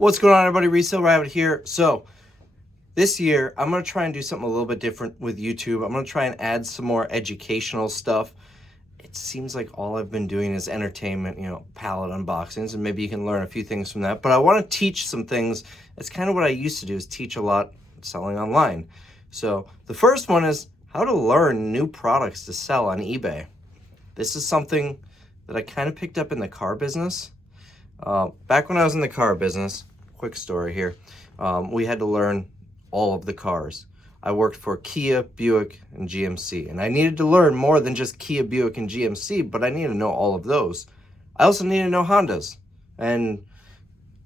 What's going on, everybody? Resale Rabbit here. So this year I'm going to try and do something a little bit different with YouTube. I'm going to try and add some more educational stuff. It seems like all I've been doing is entertainment, pallet unboxings, and maybe you can learn a few things from that. But I want to teach some things. That's kind of what I used to do, is teach a lot selling online. So the first one is how to learn new products to sell on eBay. This is something that I kind of picked up in the car business. Back when I was in the car business, quick story here, we had to learn all of the cars. I worked for Kia, Buick, and GMC, and I needed to learn more than just Kia, Buick, and GMC, but I needed to know all of those. I also needed to know Hondas and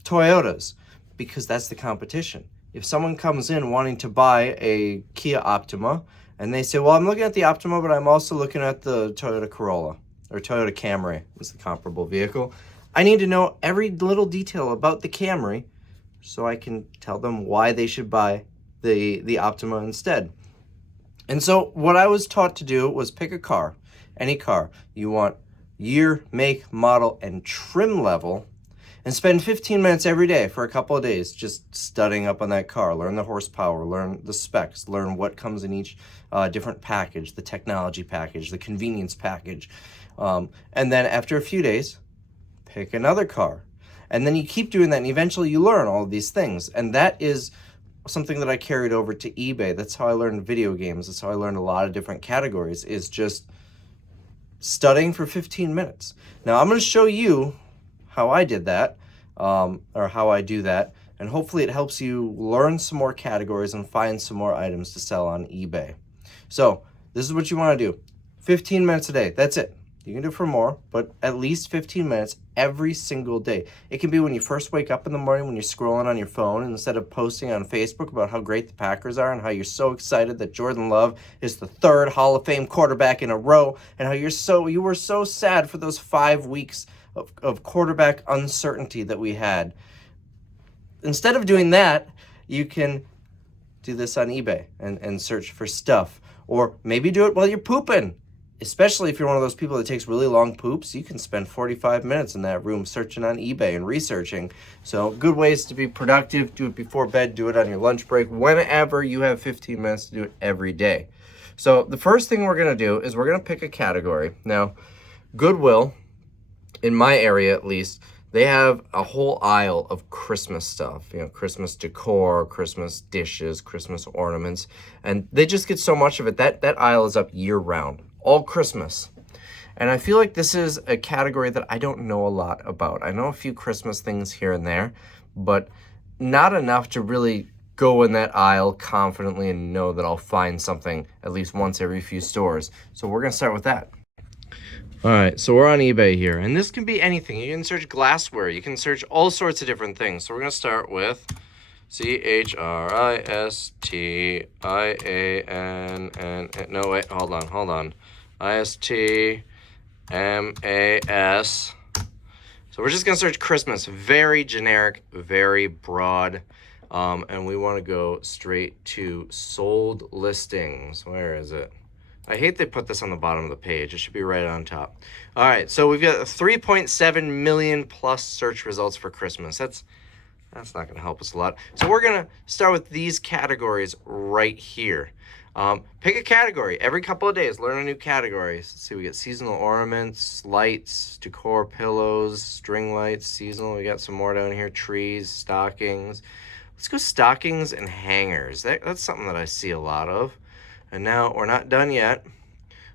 Toyotas, because that's the competition. If someone comes in wanting to buy a Kia Optima, and they say, well, I'm looking at the Optima, but I'm also looking at the Toyota Corolla, or Toyota Camry is the comparable vehicle. I need to know every little detail about the Camry so I can tell them why they should buy the Optima instead. And so what I was taught to do was pick a car, any car. You want year, make, model, and trim level, and spend 15 minutes every day for a couple of days just studying up on that car. Learn the horsepower, learn the specs, learn what comes in each different package, the technology package, the convenience package. And then after a few days, pick another car. And then you keep doing that, and eventually you learn all of these things. And that is something that I carried over to eBay. That's how I learned video games. That's how I learned a lot of different categories, is just studying for 15 minutes. Now I'm going to show you how I did that, or how I do that. And hopefully it helps you learn some more categories and find some more items to sell on eBay. So this is what you want to do. 15 minutes a day. That's it. You can do it for more, but at least 15 minutes every single day. It can be when you first wake up in the morning, when you're scrolling on your phone, and instead of posting on Facebook about how great the Packers are and how you're so excited that Jordan Love is the third Hall of Fame quarterback in a row, and how you were so sad for those 5 weeks of quarterback uncertainty that we had. Instead of doing that, you can do this on eBay and search for stuff. Or maybe do it while you're pooping. Especially if you're one of those people that takes really long poops, you can spend 45 minutes in that room searching on eBay and researching. So good ways to be productive. Do it before bed, do it on your lunch break, whenever you have 15 minutes to do it every day. So the first thing we're gonna do is we're gonna pick a category. Now, Goodwill, in my area at least, they have a whole aisle of Christmas stuff, Christmas decor, Christmas dishes, Christmas ornaments, and they just get so much of it. That aisle is up year round, all Christmas. And I feel like this is a category that I don't know a lot about. I know a few Christmas things here and there, but not enough to really go in that aisle confidently and know that I'll find something at least once every few stores. So we're gonna start with that. All right, so we're on eBay here, and this can be anything. You can search glassware, you can search all sorts of different things. So we're gonna start with CHRISTIANN, no wait, hold on. ISTMAS. So we're just gonna search Christmas, very generic, very broad. And we wanna go straight to sold listings. Where is it? I hate they put this on the bottom of the page. It should be right on top. All right, so we've got 3.7 million plus search results for Christmas. That's not gonna help us a lot. So we're gonna start with these categories right here. Pick a category every couple of days, learn a new category. Let's see, we get seasonal ornaments, lights, decor, pillows, string lights, seasonal. We got some more down here, trees, stockings. Let's go stockings and hangers. That's something that I see a lot of. And now we're not done yet.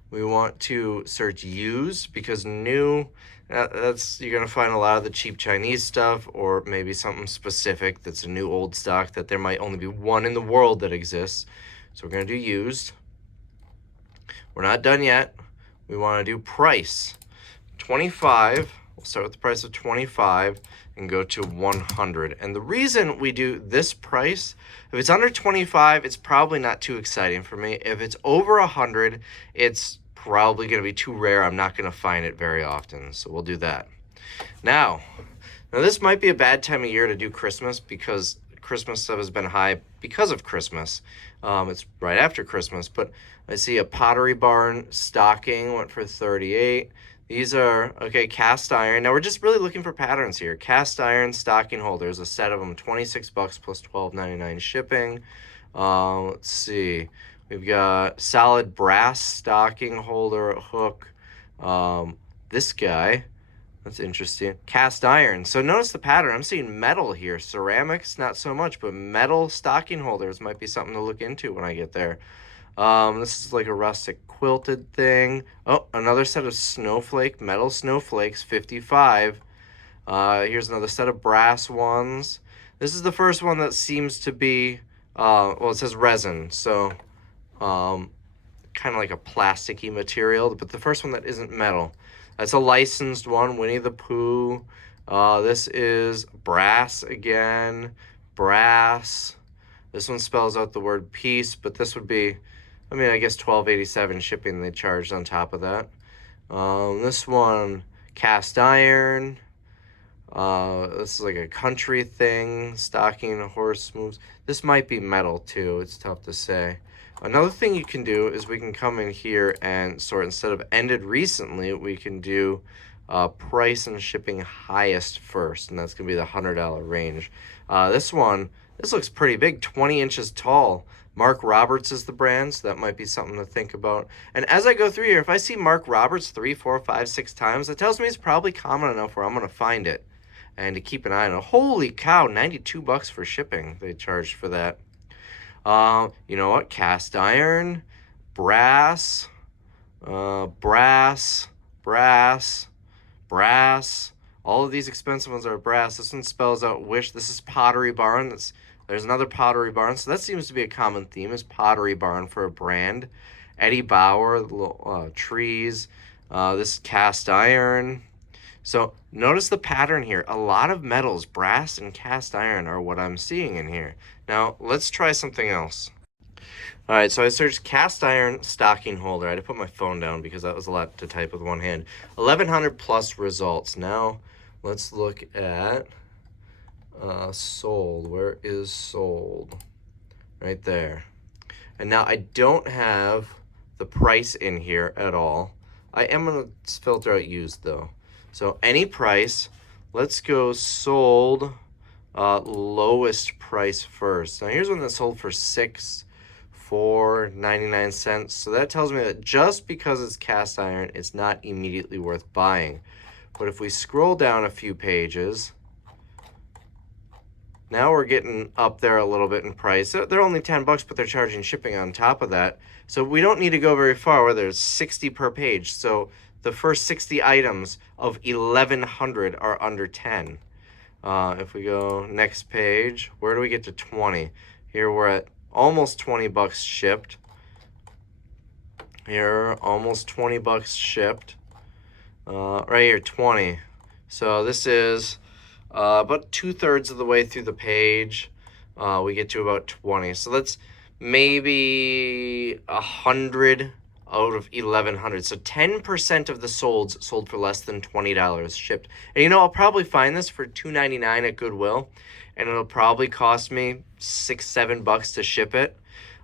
We want to search used, because new, you're gonna find a lot of the cheap Chinese stuff, or maybe something specific that's a new old stock that there might only be one in the world that exists. So we're gonna do used. We're not done yet. We wanna do price. 25, we'll start with the price of 25 and go to 100. And the reason we do this price, if it's under 25, it's probably not too exciting for me. If it's over 100, it's probably gonna be too rare. I'm not gonna find it very often, so we'll do that. Now this might be a bad time of year to do Christmas, because Christmas stuff has been high because of Christmas. It's right after Christmas, but I see a Pottery Barn stocking went for 38. These are, okay, cast iron. Now we're just really looking for patterns here. Cast iron stocking holders, a set of them, 26 bucks plus $12.99 shipping. Let's see. We've got solid brass stocking holder hook. This guy, that's interesting. Cast iron. So notice the pattern. I'm seeing metal here. Ceramics, not so much, but metal stocking holders might be something to look into when I get there. This is like a rustic quilted thing. Oh, another set of snowflake, metal snowflakes, 55. Here's another set of brass ones. This is the first one that seems to be, well, it says resin, so kind of like a plasticky material, but the first one that isn't metal. That's a licensed one, Winnie the Pooh. This is brass again, brass. This one spells out the word peace, but this would be, I mean, I guess $12.87 shipping they charged on top of that. This one, cast iron. This is like a country thing, stocking horse moves. This might be metal too, it's tough to say. Another thing you can do is we can come in here and sort, instead of ended recently, we can do price and shipping highest first, and that's gonna be the $100 range. This one, this looks pretty big, 20 inches tall. Mark Roberts is the brand, so that might be something to think about. And as I go through here, if I see Mark Roberts 3, 4, 5, 6 times, that tells me it's probably common enough where I'm gonna find it and to keep an eye on it. Holy cow, 92 bucks for shipping they charged for that. You know what? Cast iron, brass, brass. All of these expensive ones are brass. This one spells out wish. This is Pottery Barn. There's another Pottery Barn. So that seems to be a common theme, is Pottery Barn for a brand. Eddie Bauer, the little trees. This is cast iron. So notice the pattern here. A lot of metals, brass and cast iron, are what I'm seeing in here. Now, let's try something else. All right, so I searched cast iron stocking holder. I had to put my phone down because that was a lot to type with one hand. 1,100 plus results. Now, let's look at sold. Where is sold? Right there. And now I don't have the price in here at all. I am going to filter out used, though. So any price, let's go sold, lowest price first. Now here's one that sold for $6.99. So that tells me that just because it's cast iron, it's not immediately worth buying. But if we scroll down a few pages, now we're getting up there a little bit in price. They're only 10 bucks, but they're charging shipping on top of that. So we don't need to go very far where there's 60 per page. So the first 60 items of 1,100 are under 10. If we go next page, where do we get to 20? Here we're at almost 20 bucks shipped. Here, almost 20 bucks shipped. Right here, 20. So this is about 2/3 of the way through the page. We get to about 20. So that's maybe 100 out of 1,100. So 10% of the solds sold for less than $20 shipped. And you know, I'll probably find this for $2.99 at Goodwill, and it'll probably cost me $6-7 bucks to ship it.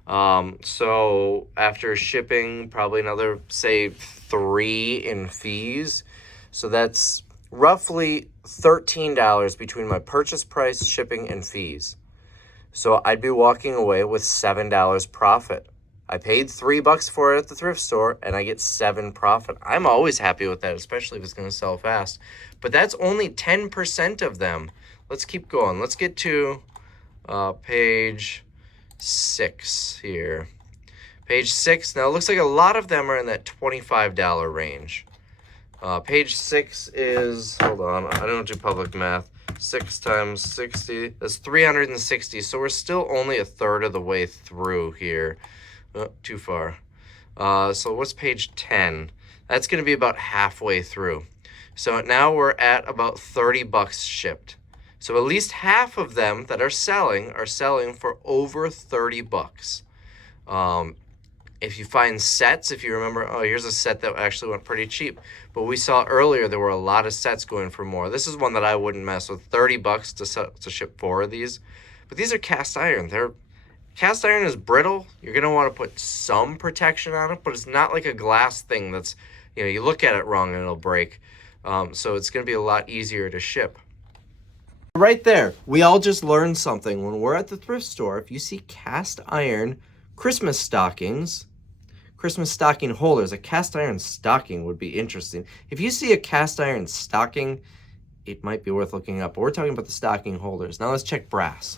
So after shipping, probably another, say, $3 in fees. So that's roughly $13 between my purchase price, shipping, and fees. So I'd be walking away with $7 profit. I paid $3 for it at the thrift store, and I get $7 profit. I'm always happy with that, especially if it's going to sell fast. But that's only 10% of them. Let's keep going. Let's get to page 6 here. Page 6. Now, it looks like a lot of them are in that $25 range. Page 6 is, hold on, I don't do public math. 6 times 60, that's 360. So we're still only 1/3 of the way through here. Oh, too far. So what's page 10? That's going to be about halfway through. So now we're at about 30 bucks shipped. So at least half of them that are selling for over 30 bucks. If you find sets, if you remember, oh, here's a set that actually went pretty cheap. But we saw earlier there were a lot of sets going for more. This is one that I wouldn't mess with. 30 bucks to ship 4 of these. But these are cast iron. Cast iron is brittle. You're going to want to put some protection on it, but it's not like a glass thing that's, you look at it wrong and it'll break. So it's going to be a lot easier to ship. Right there, we all just learned something. When we're at the thrift store, if you see cast iron Christmas stockings, Christmas stocking holders, a cast iron stocking would be interesting. If you see a cast iron stocking, it might be worth looking up. But we're talking about the stocking holders. Now let's check brass.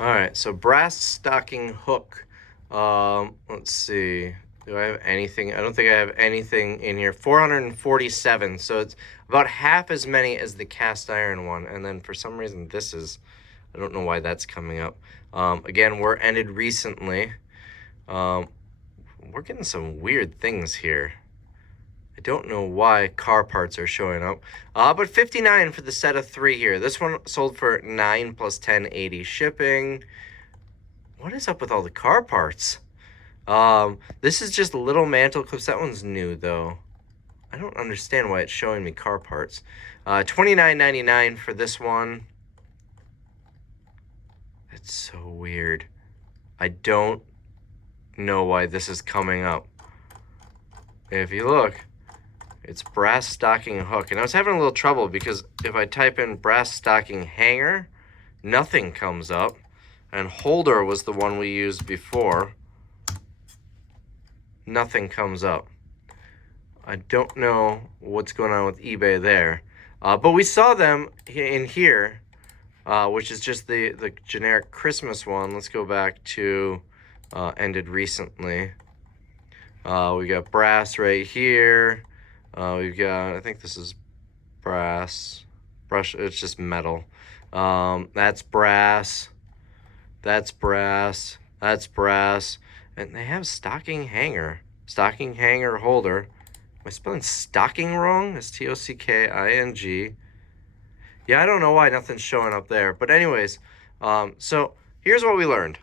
All right, so brass stocking hook. Let's see. Do I have anything? I don't think I have anything in here. 447, so it's about half as many as the cast iron one. And then for some reason this is, I don't know why that's coming up. Again, we're ended recently. We're getting some weird things here. I don't know why car parts are showing up. But 59 for the set of 3 here. This one sold for $9 plus $10.80 shipping. What is up with all the car parts? This is just little mantle clips. That one's new though. I don't understand why it's showing me car parts. $29.99 for this one. That's so weird. I don't know why this is coming up. If you look, it's brass stocking hook. And I was having a little trouble because if I type in brass stocking hanger, nothing comes up. And holder was the one we used before. Nothing comes up. I don't know what's going on with eBay there. But we saw them in here, which is just the generic Christmas one. Let's go back to ended recently. We got brass right here. We've got, I think this is brass. Brush, it's just metal. That's brass. That's brass. That's brass. And they have stocking hanger holder. Am I spelling stocking wrong? It's T-O-C-K-I-N-G. Yeah, I don't know why nothing's showing up there. But anyways, so here's what we learned.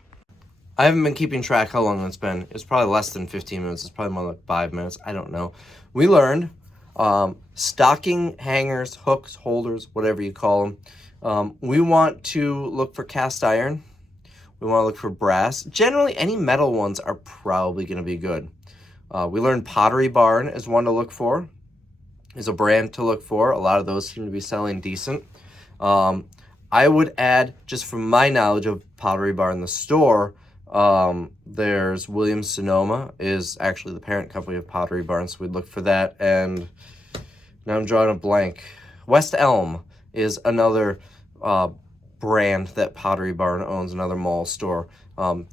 I haven't been keeping track how long it's been. It's probably less than 15 minutes. It's probably more like 5 minutes. I don't know. We learned stocking hangers, hooks, holders, whatever you call them. We want to look for cast iron. We want to look for brass. Generally, any metal ones are probably going to be good. We learned Pottery Barn is one to look for, is a brand to look for. A lot of those seem to be selling decent. I would add, just from my knowledge of Pottery Barn, the store, there's Williams-Sonoma is actually the parent company of Pottery Barn, so we'd look for that. And now I'm drawing a blank. West Elm is another brand that Pottery Barn owns, another mall store.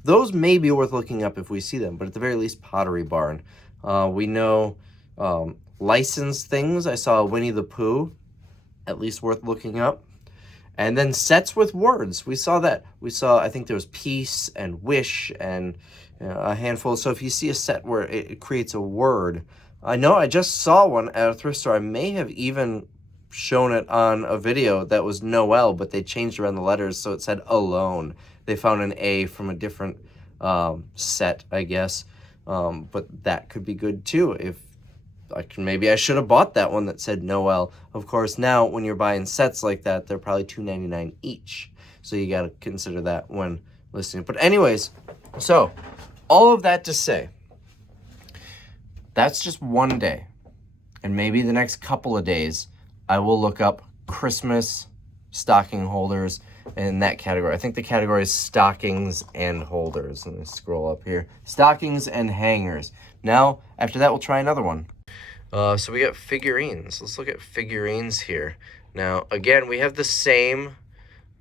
Those may be worth looking up if we see them, but at the very least, Pottery Barn. We know licensed things. I saw Winnie the Pooh, at least worth looking up. And then sets with words. We saw that. We saw, I think there was peace and wish and a handful. So if you see a set where it creates a word, I know I just saw one at a thrift store. I may have even shown it on a video that was Noel, but they changed around the letters so it said alone. They found an A from a different set, I guess. But that could be good too. If maybe I should have bought that one that said Noel. Of course, now when you're buying sets like that, they're probably $2.99 each. So you got to consider that when listening. But anyways, so all of that to say, that's just one day. And maybe the next couple of days, I will look up Christmas stocking holders in that category. I think the category is stockings and holders. Let me scroll up here. Stockings and hangers. Now, after that, we'll try another one. So we got figurines. Let's look at figurines here. Now, again, we have the same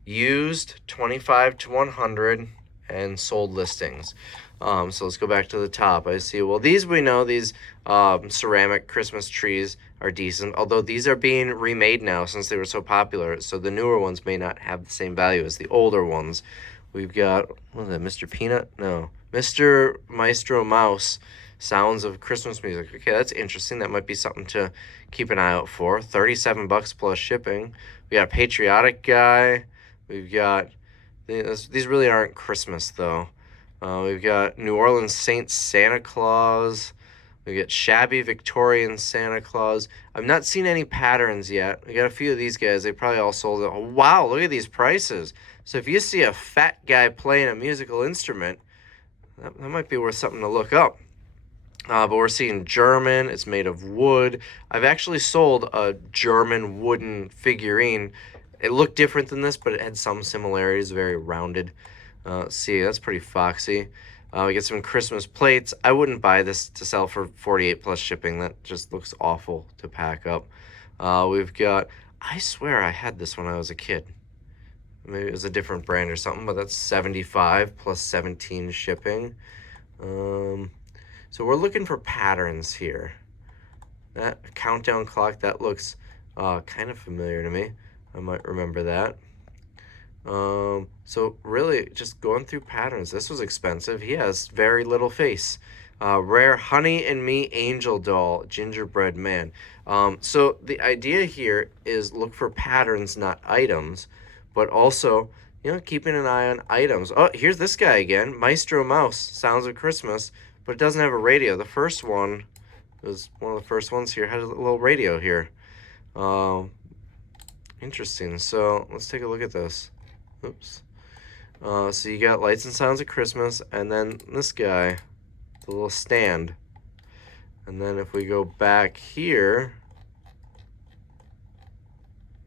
used 25 to 100 and sold listings. So let's go back to the top. I see, well, these we know, these ceramic Christmas trees are decent, although these are being remade now since they were so popular. So the newer ones may not have the same value as the older ones. We've got, what is that, Mr. Peanut? No, Mr. Maestro Mouse. Sounds of Christmas music. Okay, that's interesting. That might be something to keep an eye out for. 37 bucks plus shipping. We got a patriotic guy. We've got, these really aren't Christmas though. We've got New Orleans Saint Santa Claus. We got shabby Victorian Santa Claus. I've not seen any patterns yet. We got a few of these guys. They probably all sold it. Oh, wow, look at these prices. So if you see a fat guy playing a musical instrument, that might be worth something to look up. But we're seeing German. It's made of wood. I've actually sold a German wooden figurine. It looked different than this, but it had some similarities, very rounded. See, that's pretty foxy. We get some Christmas plates. I wouldn't buy this to sell for 48 plus shipping. That just looks awful to pack up. We've got, I swear I had this when I was a kid. Maybe it was a different brand or something, but that's 75 plus 17 shipping. So we're looking for patterns here. That countdown clock, that looks kind of familiar to me. I might remember that. So really just going through patterns. This was expensive. He has very little face. Rare Honey and Me Angel Doll, Gingerbread Man. So the idea here is look for patterns, not items, but also, you know, keeping an eye on items. Oh, here's this guy again. Maestro Mouse, Sounds of Christmas, but it doesn't have a radio. The first one was one of the first ones here, had a little radio here. Interesting. So let's take a look at this. Oops. So you got Lights and Sounds of Christmas, and then this guy, the little stand. And then if we go back here,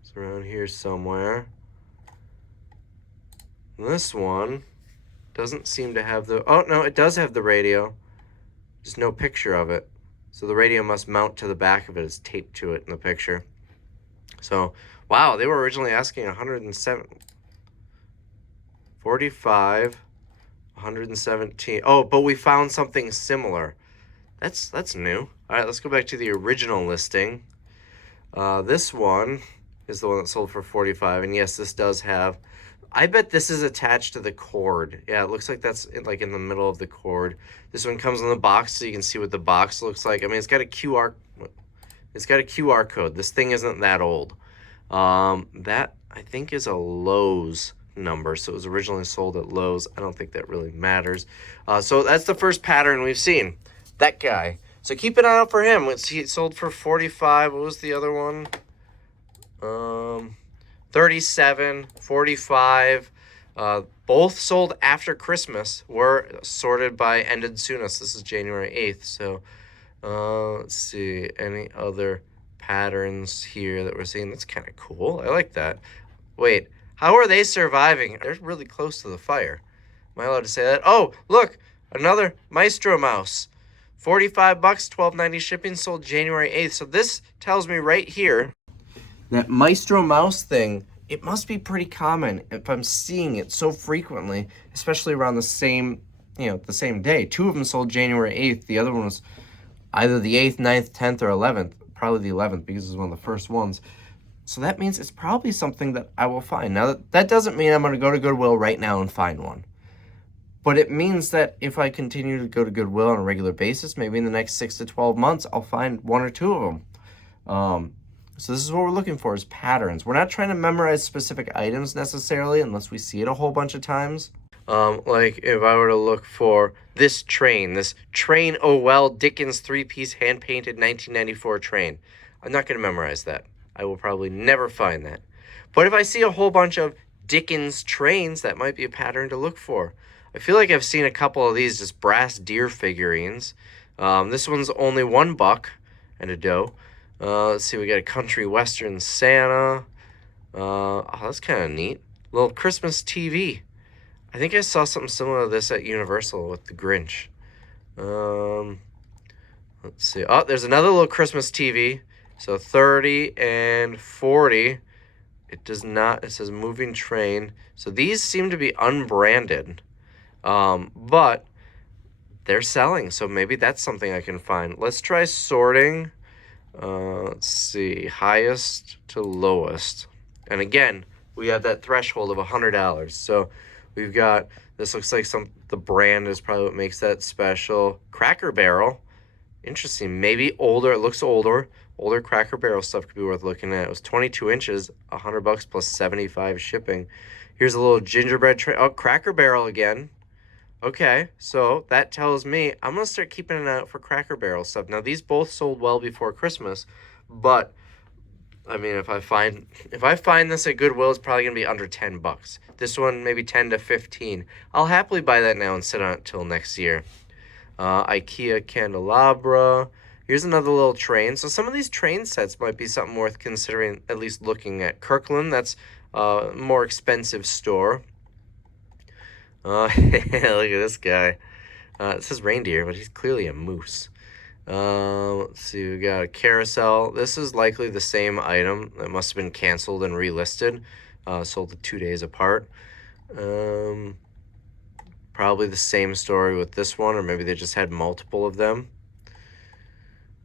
it's around here somewhere. This one doesn't seem to have the, oh no, it does have the radio, just no picture of it. So the radio must mount to the back of it, it's taped to it in the picture. So, wow, they were originally asking 107, 45, 117. Oh, but we found something similar. That's new. All right, let's go back to the original listing. This one is the one that sold for 45, and yes, this does have, I bet this is attached to the cord. Yeah, it looks like that's like in the middle of the cord. This one comes in the box, so you can see what the box looks like. I mean, it's got a QR code. This thing isn't that old. That I think is a Lowe's number, so it was originally sold at Lowe's. I don't think that really matters. So that's the first pattern we've seen. That guy. So keep an eye out for him. Let's see, it sold for 45. What was the other one? 37, 45. Both sold after Christmas. Were sorted by ended soonest. This is January 8th. So let's see, any other patterns here that we're seeing? That's kind of cool. I like that. Wait, how are they surviving? They're really close to the fire. Am I allowed to say that? Oh, look, another Maestro Mouse. 45 bucks, $12.90 shipping, sold January 8th. So this tells me right here that Maestro Mouse thing, it must be pretty common if I'm seeing it so frequently, especially around the same, the same day. Two of them sold January 8th. The other one was either the 8th, 9th, 10th, or 11th. Probably the 11th because it was one of the first ones. So that means it's probably something that I will find. Now, that doesn't mean I'm going to go to Goodwill right now and find one. But it means that if I continue to go to Goodwill on a regular basis, maybe in the next 6 to 12 months, I'll find one or two of them. So this is what we're looking for, is patterns. We're not trying to memorize specific items necessarily unless we see it a whole bunch of times. Like if I were to look for this train Oh Well Dickens 3-piece hand-painted 1994 train. I'm not going to memorize that. I will probably never find that. But if I see a whole bunch of Dickens trains, that might be a pattern to look for. I feel like I've seen a couple of these just brass deer figurines. This one's only $1 and a dough. Let's see, we got a country western Santa. Oh, that's kind of neat. Little Christmas TV. I think I saw something similar to this at Universal with the Grinch. Let's see. Oh, there's another little Christmas TV. So 30 and 40. It does not, it says moving train. So these seem to be unbranded. But they're selling, so maybe that's something I can find. Let's try sorting. Let's see, highest to lowest. And again, we have that threshold of $100. So we've got, this looks like the brand is probably what makes that special. Cracker Barrel. Interesting, maybe older, it looks older. Older Cracker Barrel stuff could be worth looking at. It was 22 inches, $100 plus 75 shipping. Here's a little gingerbread tray. Oh, Cracker Barrel again. Okay, so that tells me I'm going to start keeping an eye out for Cracker Barrel stuff. Now, these both sold well before Christmas, but, I mean, if I find this at Goodwill, it's probably going to be under $10. This one, maybe 10 to 15. I'll happily buy that now and sit on it till next year. IKEA candelabra. Here's another little train. So some of these train sets might be something worth considering, at least looking at. Kirkland, that's a more expensive store. Look at this guy. It says reindeer, but he's clearly a moose. Let's see, we got a carousel. This is likely the same item that must have been canceled and relisted. Sold 2 days apart. Probably the same story with this one, or maybe they just had multiple of them.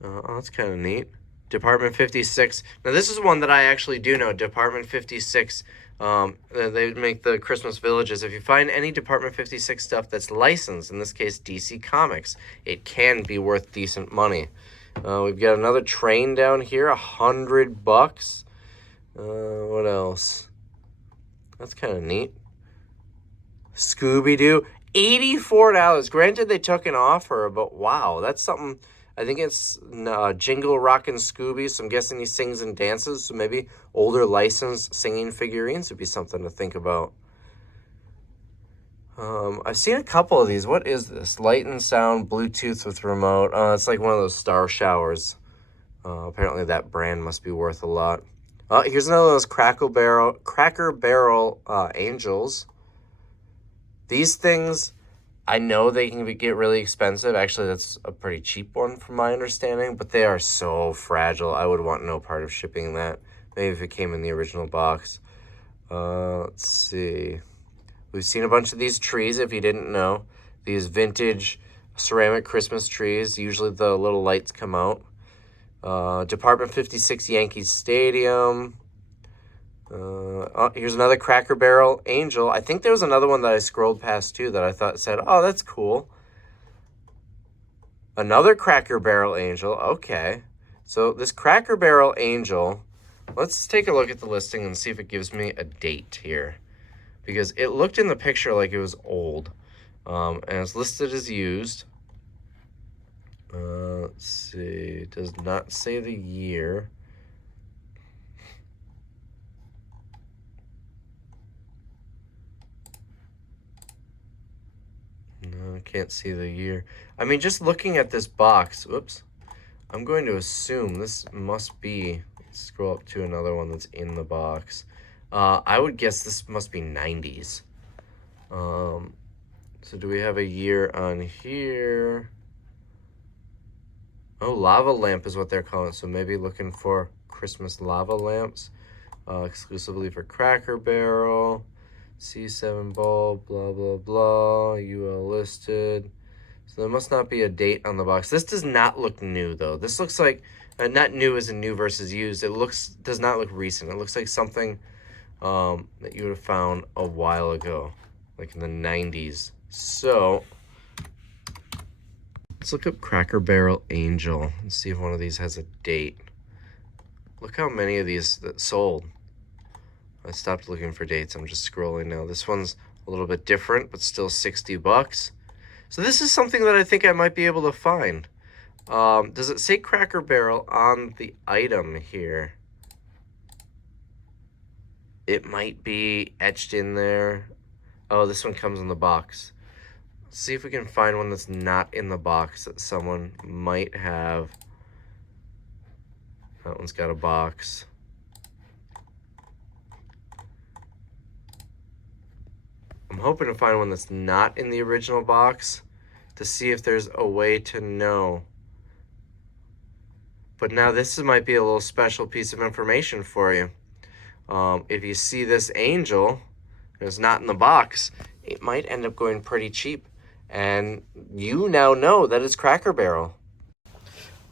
Oh, that's kind of neat. Department 56. Now, this is one that I actually do know. Department 56, they make the Christmas villages. If you find any Department 56 stuff that's licensed, in this case DC Comics, it can be worth decent money. We've got another train down here, $100. What else? That's kind of neat. Scooby-Doo, $84. Granted, they took an offer, but wow, that's something. I think it's Jingle Rockin' Scooby, so I'm guessing he sings and dances, so maybe older licensed singing figurines would be something to think about. I've seen a couple of these. What is this? Light and sound, Bluetooth with remote. It's like one of those star showers. Apparently that brand must be worth a lot. Here's another of those Cracker Barrel angels. These things, I know they can get really expensive. Actually, that's a pretty cheap one from my understanding, but they are so fragile. I would want no part of shipping that. Maybe if it came in the original box. Let's see. We've seen a bunch of these trees, if you didn't know. These vintage ceramic Christmas trees. Usually the little lights come out. Department 56 Yankees Stadium. Here's another Cracker Barrel angel. I think there was another one that I scrolled past too that I thought said, oh, that's cool. Another Cracker Barrel angel. Okay. So this Cracker Barrel angel, let's take a look at the listing and see if it gives me a date here. Because it looked in the picture like it was old. And it's listed as used. Let's see. It does not say the year. No, I can't see the year. I mean, just looking at this box, whoops, I'm going to assume this must be, scroll up to another one that's in the box. I would guess this must be 90s. So do we have a year on here? Oh, lava lamp is what they're calling it. So maybe looking for Christmas lava lamps, exclusively for Cracker Barrel. C7 bulb, blah, blah, blah, UL listed. So there must not be a date on the box. This does not look new, though. This looks like, not new as in new versus used. It does not look recent. It looks like something that you would have found a while ago, like in the 90s. So let's look up Cracker Barrel Angel and see if one of these has a date. Look how many of these that sold. I stopped looking for dates. I'm just scrolling now. This one's a little bit different, but still $60. So this is something that I think I might be able to find. Does it say Cracker Barrel on the item here? It might be etched in there. Oh, this one comes in the box. Let's see if we can find one that's not in the box that someone might have. That one's got a box. I'm hoping to find one that's not in the original box to see if there's a way to know. But now this might be a little special piece of information for you. If you see this angel and it's not in the box, it might end up going pretty cheap. And you now know that it's Cracker Barrel.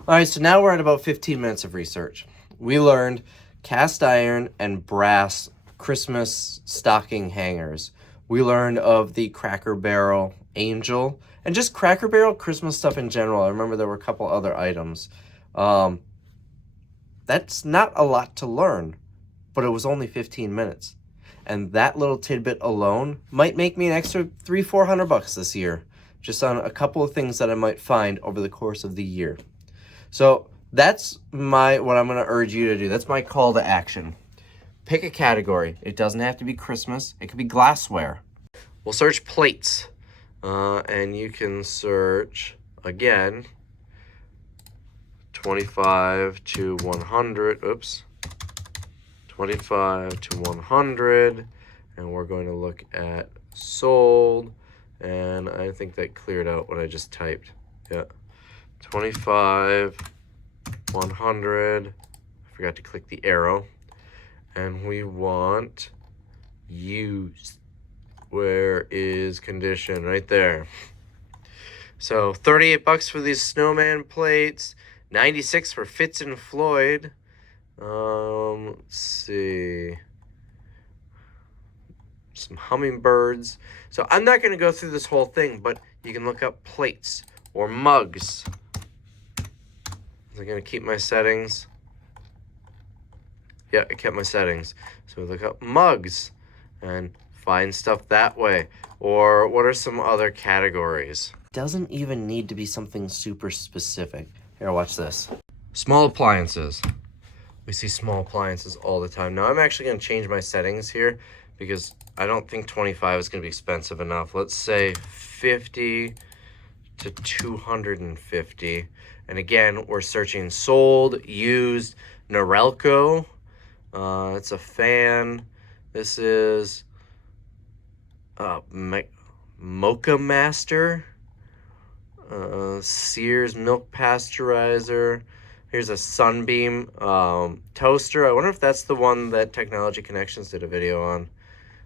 All right, so now we're at about 15 minutes of research. We learned cast iron and brass Christmas stocking hangers. We learned of the Cracker Barrel Angel and just Cracker Barrel Christmas stuff in general. I remember there were a couple other items. That's not a lot to learn, but it was only 15 minutes. And that little tidbit alone might make me an extra $300-400 this year, just on a couple of things that I might find over the course of the year. So that's what I'm going to urge you to do. That's my call to action. Pick a category. It doesn't have to be Christmas. It could be glassware. We'll search plates. And you can search again, 25 to 100. Oops. 25 to 100. And we're going to look at sold. And I think that cleared out what I just typed. Yeah. 25, 100. I forgot to click the arrow. And we want used. Where is condition? Right there. So 38 bucks for these snowman plates. 96 for Fitz and Floyd. Let's see. Some hummingbirds. So I'm not going to go through this whole thing, but you can look up plates or mugs. I'm going to keep my settings. Yeah, I kept my settings. So we look up mugs and find stuff that way. Or what are some other categories? Doesn't even need to be something super specific. Here, watch this. Small appliances. We see small appliances all the time. Now I'm actually going to change my settings here because I don't think 25 is going to be expensive enough. Let's say 50 to 250. And again, we're searching sold, used, Norelco. It's a fan. This is Mocha Master. Sears milk pasteurizer. Here's a Sunbeam toaster. I wonder if that's the one that Technology Connections did a video on.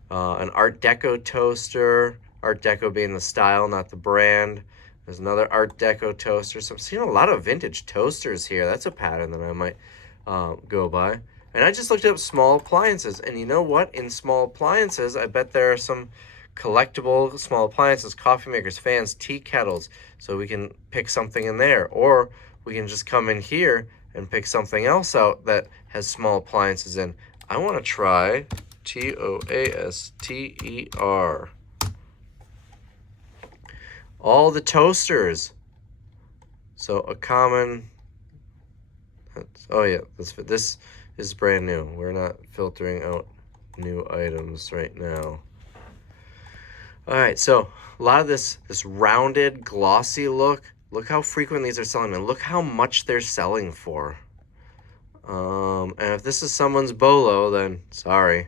An Art Deco toaster. Art Deco being the style, not the brand. There's another Art Deco toaster. So I'm seeing a lot of vintage toasters here. That's a pattern that I might go by. And I just looked up small appliances. And you know what? In small appliances, I bet there are some collectible small appliances, coffee makers, fans, tea kettles. So we can pick something in there. Or we can just come in here and pick something else out that has small appliances in. I want to try Toaster. All the toasters. So a common, oh yeah, this is brand new. We're not filtering out new items right now. All right, so a lot of this rounded, glossy look. Look how frequent these are selling, and look how much they're selling for. And if this is someone's bolo, then sorry.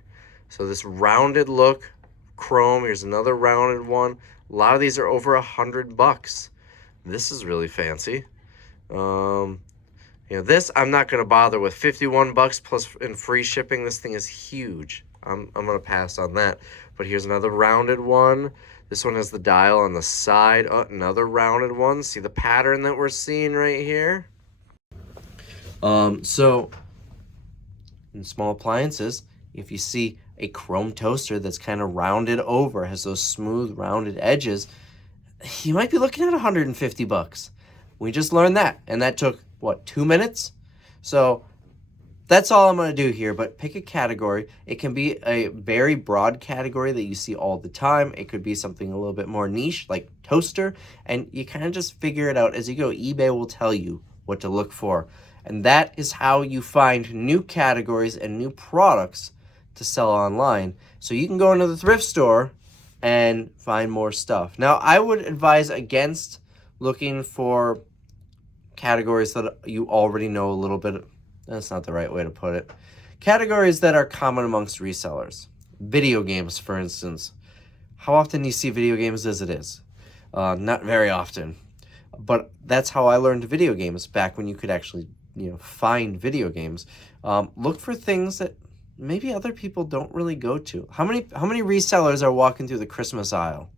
So this rounded look, chrome. Here's another rounded one. A lot of these are over $100. This is really fancy. This I'm not gonna bother with. 51 bucks plus in free shipping. This thing is huge. I'm gonna pass on that. But here's another rounded one. This one has the dial on the side. Oh, another rounded one. See the pattern that we're seeing right here? So in small appliances, if you see a chrome toaster that's kind of rounded over, has those smooth rounded edges, you might be looking at 150 bucks. We just learned that, and that took what, 2 minutes? So that's all I'm going to do here, but pick a category. It can be a very broad category that you see all the time. It could be something a little bit more niche, like toaster, and you kind of just figure it out as you go. eBay will tell you what to look for, and that is how you find new categories and new products to sell online. So you can go into the thrift store and find more stuff. Now, I would advise against looking for categories that you already know a little bit. That's not the right way to put it. Categories that are common amongst resellers. Video games, for instance. How often do you see video games as it is? Not very often. But that's how I learned video games, back when you could actually, find video games. Look for things that maybe other people don't really go to. How many resellers are walking through the Christmas aisle?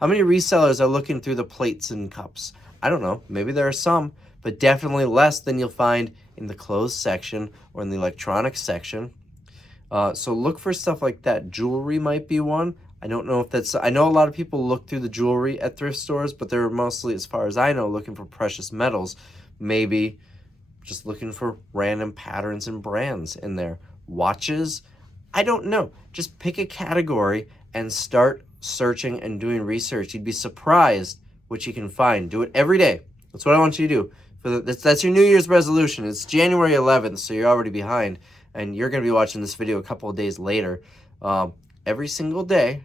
How many resellers are looking through the plates and cups? I don't know. Maybe there are some, but definitely less than you'll find in the clothes section or in the electronics section. So look for stuff like that. Jewelry might be one. I don't know if that's... I know a lot of people look through the jewelry at thrift stores, but they're mostly, as far as I know, looking for precious metals. Maybe just looking for random patterns and brands in there. Watches? I don't know. Just pick a category and start searching and doing research. You'd be surprised what you can find. Do it every day. That's what I want you to do. That's your New Year's resolution. It's January 11th, so you're already behind, and you're going to be watching this video a couple of days later. Every single day,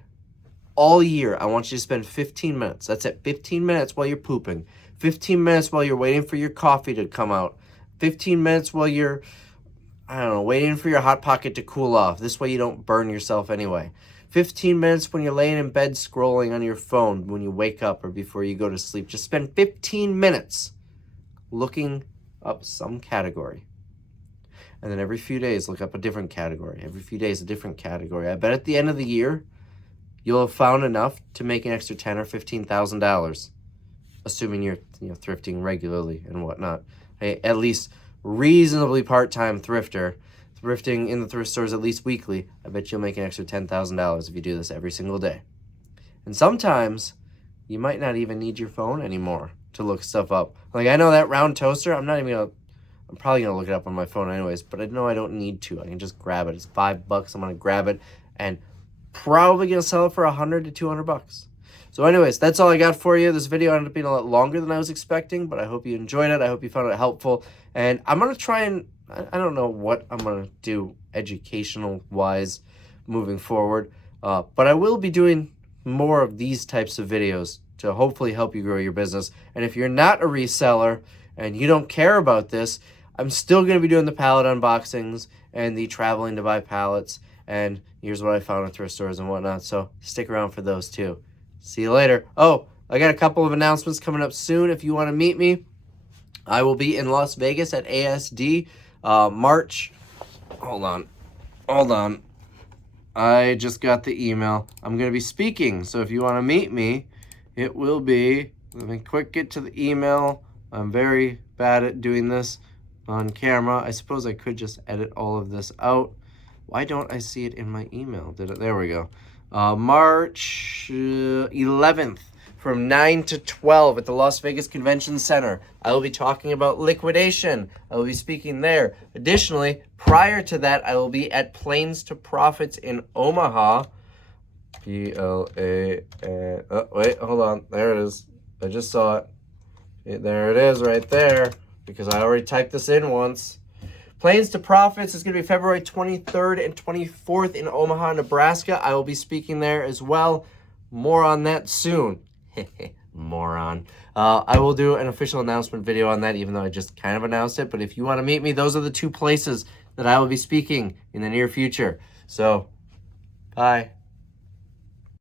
all year, I want you to spend 15 minutes. That's it, 15 minutes while you're pooping. 15 minutes while you're waiting for your coffee to come out. 15 minutes while you're, I don't know, waiting for your Hot Pocket to cool off. This way you don't burn yourself anyway. 15 minutes when you're laying in bed scrolling on your phone when you wake up or before you go to sleep. Just spend 15 minutes looking up some category. And then every few days, look up a different category. Every few days, a different category. I bet at the end of the year, you'll have found enough to make an extra $10,000 or $15,000, assuming you're thrifting regularly and whatnot. Hey, at least reasonably part-time thrifter, thrifting in the thrift stores at least weekly. I bet you'll make an extra $10,000 if you do this every single day. And sometimes you might not even need your phone anymore to look stuff up. Like, I know that round toaster, I'm probably gonna look it up on my phone anyways, but I know I don't need to. I can just grab it. It's $5. I'm gonna grab it and probably gonna sell it for $100 to $200. So anyways, that's all I got for you. This video ended up being a lot longer than I was expecting, but I hope you enjoyed it. I hope you found it helpful. And I'm gonna try and, I don't know what I'm gonna do educational wise moving forward, but I will be doing more of these types of videos to hopefully help you grow your business. And if you're not a reseller and you don't care about this, I'm still going to be doing the pallet unboxings and the traveling to buy pallets. And here's what I found at thrift stores and whatnot. So stick around for those too. See you later. Oh, I got a couple of announcements coming up soon. If you want to meet me, I will be in Las Vegas at ASD March. Hold on. I just got the email. I'm going to be speaking. So if you want to meet me, it will be, let me quick get to the email. I'm very bad at doing this on camera. I suppose I could just edit all of this out. Why don't I see it in my email? There we go. March 11th from 9 to 12 at the Las Vegas Convention Center. I will be talking about liquidation. I will be speaking there. Additionally, prior to that, I will be at Planes to Profits in Omaha. P-L-A-N... Oh, wait, hold on. There it is. I just saw it. There it is right there, because I already typed this in once. Planes to Profits is going to be February 23rd and 24th in Omaha, Nebraska. I will be speaking there as well. More on that soon. Moron. I will do an official announcement video on that, even though I just kind of announced it. But if you want to meet me, those are the two places that I will be speaking in the near future. So, bye.